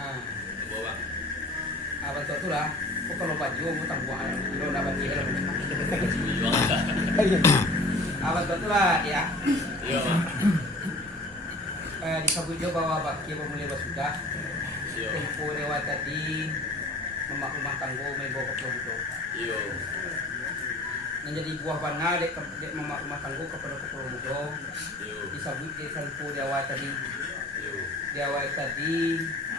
Ah, Bawa. abang tu lah. Kau kalau baju mau tangguh lo dapat dia lah. Iya. Abang tu lah ya. Iya, Mak. Disebut juga bahwa baki pemulih sudah. Iya. Tempo lewat tadi memak rumah tangguh main bawa ke itu. Iya. Menjadi buah bana dek memak rumah tangguh kepada mudo. Iya. Disebut ke tempo lewat tadi. Iya. Lewat tadi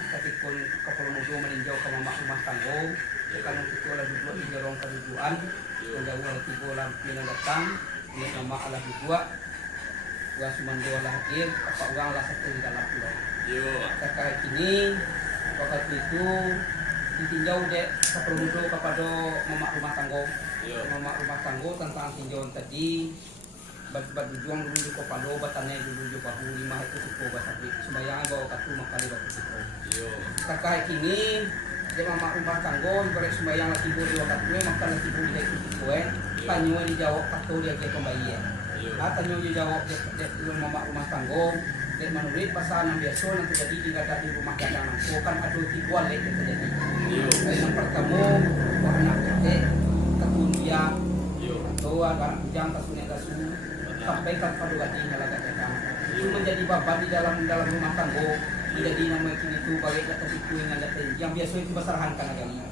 ketika kepala mudo meninjau ke memak rumah tangguh. Bukan untuk olah duduk di jorong kedudukan. Menjauh oleh tiga lampion yang datang. Dia nama Allah dua. Uang sumando Allah hadir. Apa uang lah satu di dalam pulau. Iya. Terkait ini waktu itu ditinjau dek keperluan kepada memak rumah tangguh. Memak rumah tangguh tentang tinjauan tadi berjuang dulu di Kopalo batanya dulu di bahu 5 itu suku basabri sembayangan bawa kartu makali batu suku. Terkait ini dia memak rumah tangguh ibarat sembayang lagi di waktu maka lagi di itu suku tanyo dijawab kartu dia ke kembali ya. Tanyo dijawab dia memak rumah tangguh. Dan menurut pasangan biasa yang terjadi di di rumah gadang bukan ada tiga lek yang terjadi. Yang pertama anak kakek kemudian atau barang bujang kasunya kasu sampaikan pada gading yang gadang itu menjadi beban di dalam rumah tangga menjadi nama itu bagai kata itu yang biasa itu besarhan kan agama.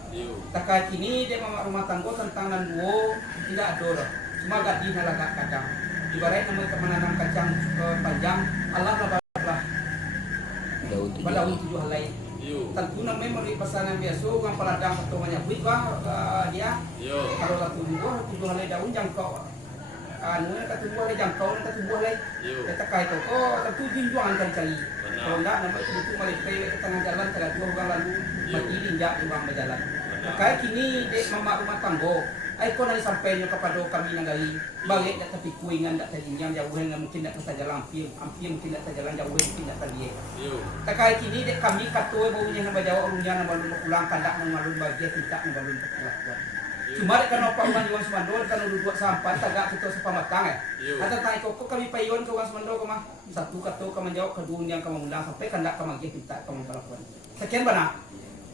Terkait ini dia rumah tangga tentang dua tidak ada cuma gading yang gadang ibarat nama menanam kacang panjang Allah daun tujuh halai. Tentu namanya memberi pesanan biasa orang peladang atau menyebut dia. Kalau satu buah tujuh halai daun jangkau. Anu kata buah halai jangkau dan kata buah halai. Kita kait tentu junjungan kan cari. Kalau enggak nama itu malah ke tengah jalan tidak dua orang lalu mati injak di bawah jalan. Terkait kini dek rumah tangga. Aku nanti sampainya kepada kami yang dari balik tak tapi kuingan tak terjinjang jauh yang mungkin tak saja lampir mungkin tak saja jauh mungkin tak terlihat. Terkait ini dek kami katua baunya nama Jawa orangnya nama lu pulang kandak mengalun bagia tidak mengalun perlakuan. Cuma dek kan apa orang Iwan Semando kan udah buat sampah tagak kita sepamatang ya. Atau tanya kok kami payon ke Iwan Semando kemah satu katua kamu jawab kedua yang kamu undang sampai kandak kamu bagia tidak kamu perlakuan. Sekian bana.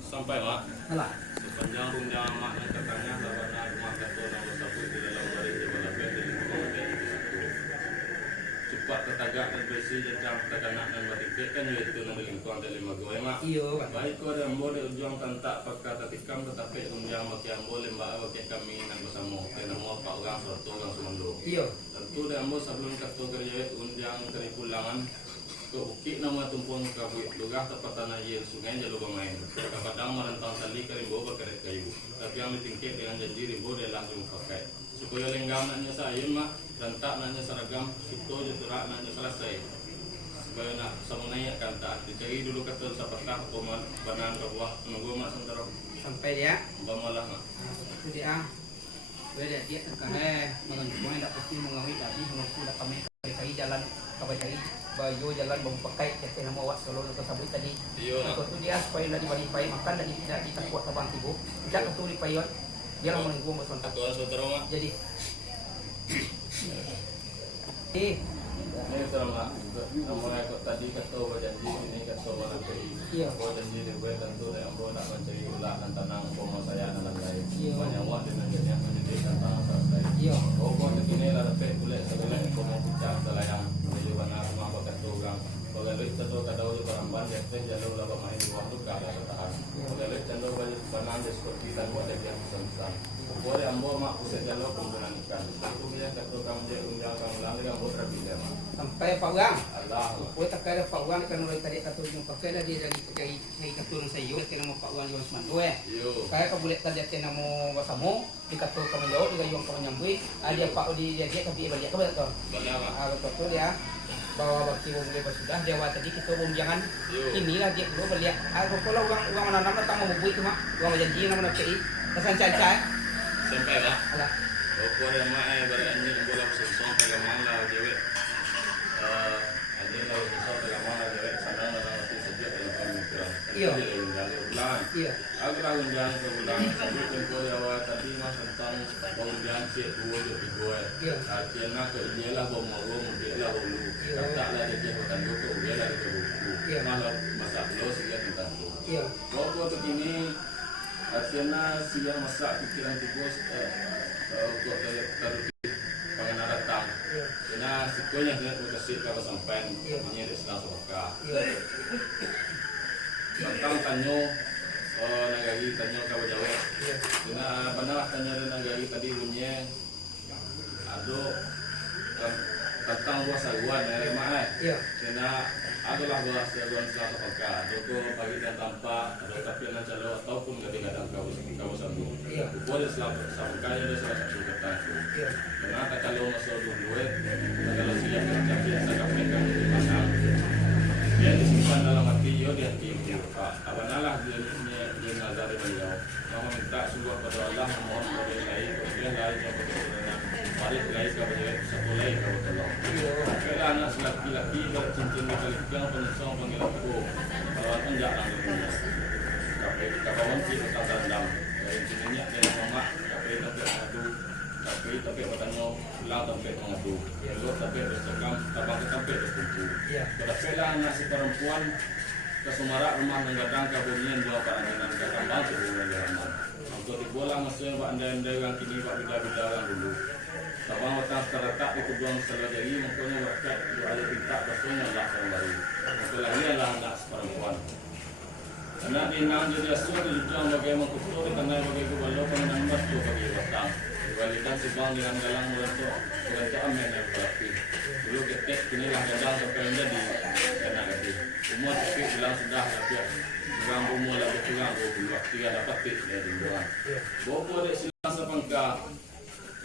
Sampai Mak. Alah. Sepanjang runjang maknya katanya sabana rumah kato nomor 1 di dalam garis Jabal Abed dari Kabupaten Situ. Cepat tetagak dan bersih jejak taganak dan batik kan yaitu nomor lingkuan dari Magoy Mak. Iyo. Baik kau ada boleh ujung kantak pakai tatikam tetapi runjang makian boleh mbak pakai kami dan bersama kena mau pak orang suatu orang semando. Iyo. Tentu dan mau sebelum kato kerja unjang dari pulangan Ukik nama tumpung kabuit lugah tepat tanah yen sungai jalur bermain. Kadang merentang tali ke rimbo berkeret kayu. Tapi yang ditingkit dengan janji rimbo dia langsung pakai. Supaya lenggam nanya sayun mak, rentak nanya seragam, sito jaturak nanya selesai. Supaya nak semuanya akan tak dicari dulu kata sapatah koman banan ke buah menunggu mak sementara. Sampai dia. Bamalah mak. Itu dia. Boleh dia karena mengenai tak pasti mengawin tadi mengaku dah kami cari jalan cari baju jalan bau pakai kita nama awak selalu untuk sabut tadi. Itu dia supaya nak dibagi pai makan dan tidak ditakuat tabang tibu. Tidak betul di payon. Dia lah menunggu masuk tak. Jadi. Ini sama nama aku tadi kata janji ini kata orang Iya. Kau janji ni boleh tentu yang kau nak mencari ulah dan tanang kau saya dalam lain. Banyak awak dengan jenis menjadikan tanah saya. Iya. Kau begini lah dapat boleh segala kau mau bicara selayang menuju mana rumah kau kata orang. Kalau lebih tentu kata orang beramban jadi jalur lah bermain di waktu kala bertahan. Kalau lebih tentu baju banan seperti dan buat yang besar. Boleh ambo mak usai jalur penggunaan ikan. Aku punya kata kamu dia undang kamu lalu yang buat rapi dia mak. Sampai Pak Wang. Allah. Kau tak kira Pak Wang kan mulai tadi kata yang pakai dah dia dari katurun saya kita nama Pak Wang Jonas Mando ya. Kaya kau boleh tadi kita nama Wasamo di katur kamu jauh di kayung kamu nyambui. Dia Pak di dia tapi balik kau betul. Balik betul dia. Bawa bakti boleh sudah dia tadi kita jangan inilah dia dulu beliak. Kalau uang menanam datang mau bui cuma uang janji nama nak kei. Kesan cai. Sampai lah. Alah. Kau ada mai berani bola sosok pada mana dewe. Ada lah sosok pada mana dewe sana nanti sejak dalam pemikiran. Iya. Iya. Agar unjang sebulan. Sebelum kau awal tadi mas tentang unjang cek dua jadi dua. Artinya ke dia lah bomoro dia lah bolu. Kata lah dia bukan dulu dia lah ke buku. Malah masa lo sih tentang itu. Iya. Bawa tu kini artinya siang masak pikiran tikus kau taruh pengen datang. Iya. Karena sikonya saya kasih kalau sampai Iya. ini ada selang sebaka. Iya. Tentang tanyo nagagi tanyo kawajawe. Iya. Karena benar tanyo dan nagagi tadi bunyi ado tentang buah saguan dari mana? Iya. Karena adalah buah saguan selang sebaka. Ado ko pagi dan tanpa ado tapi nan calo ataupun kadang-kadang kawasan itu. Iya. Boleh selang sebaka ada salah satu kata itu. Iya. Karena kalau masuk duit, kalau siap kerja biasa kapten di mana dia disimpan dalam hati yo dia tipu. Abanalah dia nazar beliau. Mau minta sungguh pada Allah mohon boleh lain, boleh lain yang berkenan. Mari lain kepada satu lain kepada Allah. Kalau anak laki-laki bercincin di kaligang penyesong panggilanku, kalau enggak langitnya. Kapan kita tentang dendam. Intinya dari mama, tapi tapi katanya pulang sampai mengadu. Lalu sampai bersekam, tabang ke sampai berkumpul. Pada pela anak si perempuan ke Sumarak rumah menggadang kabunnya dua paranginan ke kambang sebelum jalan. Untuk dibolang maksudnya pak anda-anda yang kini pak bida-bida yang dulu. Tabang watang seretak di keduang setelah jadi makanya rakyat dua ada pintak maksudnya Allah yang baru. Maka lagi adalah anak perempuan. Karena di nang jadi asal di dalam bagaimana kutur karena bagaimana kubalo penambah tu bagi watang. Balikan si bang dengan galang melentok amen yang berarti. Dulu ketek kini lah gadang sampai menjadi kena gede. Semua tapi bilang sudah tapi bilang umur lah berkurang 20 tiga dapat tik dari doang. Bawa dek silang sepangka.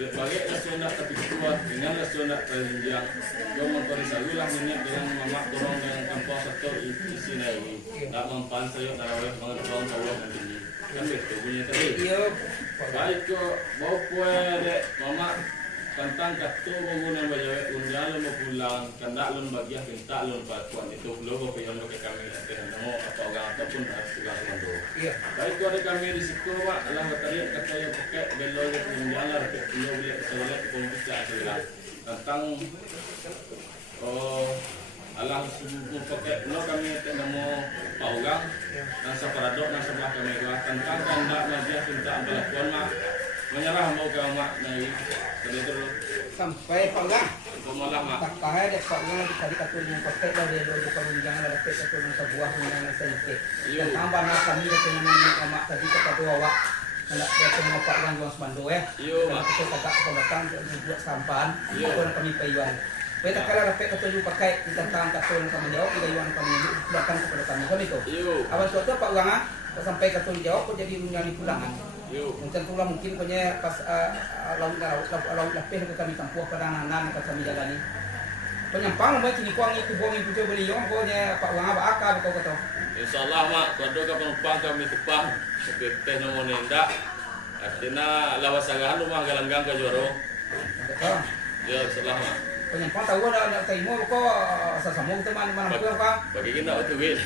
Dia balik sunat tapi kuat dengan sunat terjenjang. Dia mentori salulah minyak dengan mamak dorong dengan kampung sektor isi lagi. Tak mempan saya tarawih mengerti Allah menjadi. Kan betul punya tadi. Iya. Baik ke bawa kue dek mama tentang katu bangunan bajawet undian lo pulang kandak lo bagian minta lo patuan itu lo bagian lo ke kami ada namo atau orang ataupun harus juga mando. Iya. Baik tu ada kami di situ mak Allah bertanya kata yang pakai belo lo undian lah pakai lo boleh solat kompis lah jelas tentang Allah subuh pakai lo kami ada namo paugang dan saparadok dan sebelah kami tentang kandak bagian minta balakuan mak menyerah mau ke mak naik terus Sampai panggang. pemalah mak Tak kaya dek pak yang tadi katulung pakai dah dia dulu bukan jangan ada pakai katulung sebuah yang sensitif. Dan tambah nak kami dengan mak tadi kata tu awak nak dia semua pak yang jual semando Iyo mak. Kita tak datang buat sampan. Iyo. Aku nak kami payuan. Kita kalau dapat katulung pakai tentang katulung kami jawab kita yang kami datang kepada kami kan itu. Iyo Awal suatu pak uang sampai katulung jawab kau jadi menjadi pulangan. iyo Mungkin tulah mungkin punya pas laut lapeh ke kami tampuh pada anak-anak ke kami jalani. Penyampang mbak kini kuang itu buang itu coba beliau punya pak uang apa akal kau kata. insyaallah mak kalau ke penumpang kami tepang seperti nomor nenda artinya lawas sagahan rumah galanggang ke joro Betul. ya insyaallah mak Penyampang tahu ada terima kau sesama teman mana pun apa. bagi kita duit